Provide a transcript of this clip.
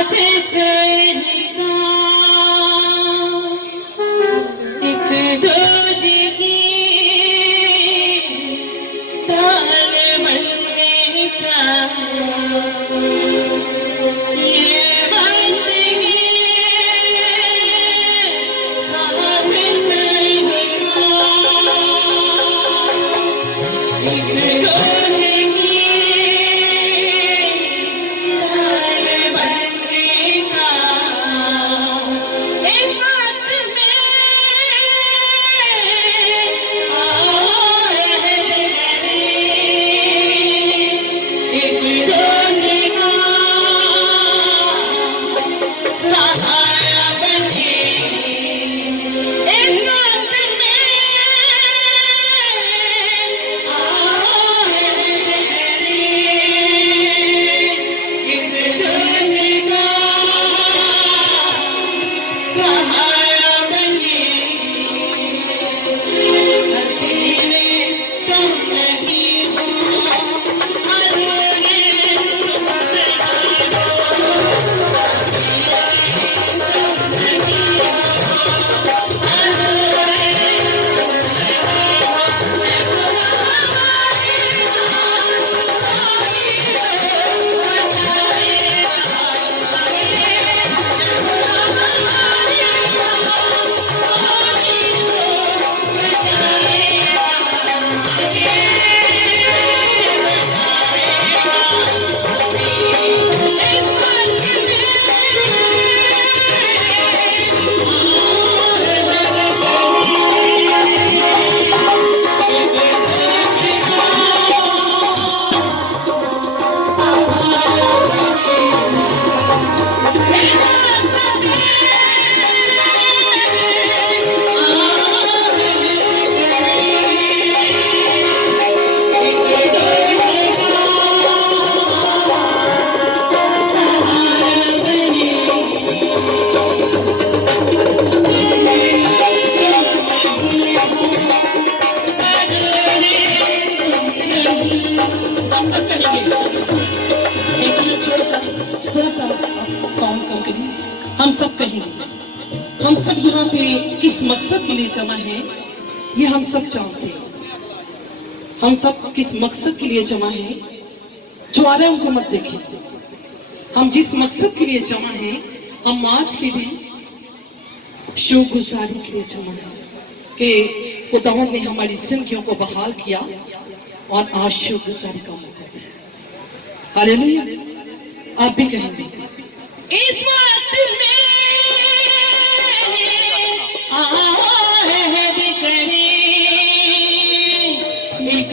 साथ चलेगा एक दूजे की ढाल बनने का ये बंदगी साथ चलेगा एक दूजे की ढाल बनने का इस वक्त में आहद करें एक दूजे का सहारा बने इस वक्त में आहद करें एक दूजे का सहारा बने अकेले तुम नहीं हो अधूरे तुम नहीं हो थोड़ा सा सॉन्ग कम करिए। हम सब कहेंगे हम सब यहाँ पे किस मकसद के लिए जमा है ये हम सब जानते हैं। हम सब किस मकसद के लिए जमा है जो आ रहा है उनको मत देखें। हम जिस मकसद के लिए जमा है हम आज के दिन शुक्रगुजारी के लिए जमा है कि खुदावंद ने हमारी जिंदगियों को बहाल किया और आज शुक्रगुजारी का मौका दिया। हालेलुया। आप भी कहेंगे इस वक्त में आहद करें एक